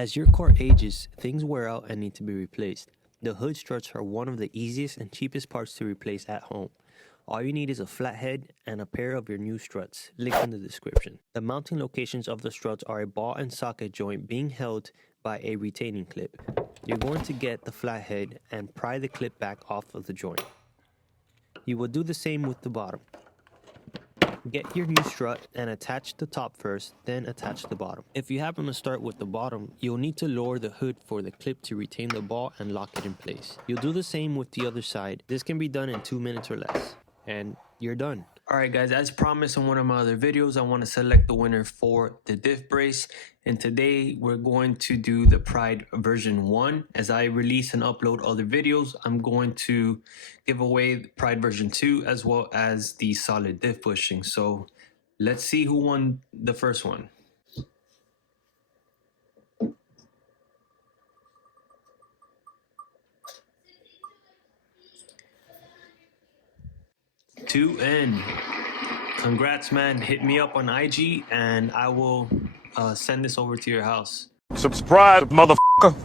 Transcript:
As your car ages, things wear out and need to be replaced. The hood struts are one of the easiest and cheapest parts to replace at home. All you need is a flathead and a pair of your new struts, link in the description. The mounting locations of the struts are a ball and socket joint being held by a retaining clip. You're going to get the flathead and pry the clip back off of the joint. You will do the same with the bottom. Get your new strut and attach the top first, then attach the bottom. If you happen to start with the bottom, you'll need to lower the hood for the clip to retain the ball and lock it in place. You'll do the same with the other side. This can be done in 2 minutes or less. And you're done. Alright guys, as promised in one of my other videos, I want to select the winner for the diff brace. And today we're going to do the Pride version 1. As I release and upload other videos, I'm going to give away the Pride version 2 as well as the solid diff bushing. So let's see who won the first one. To N. Congrats, man. Hit me up on IG and I will send this over to your house. Subscribe, motherfucker.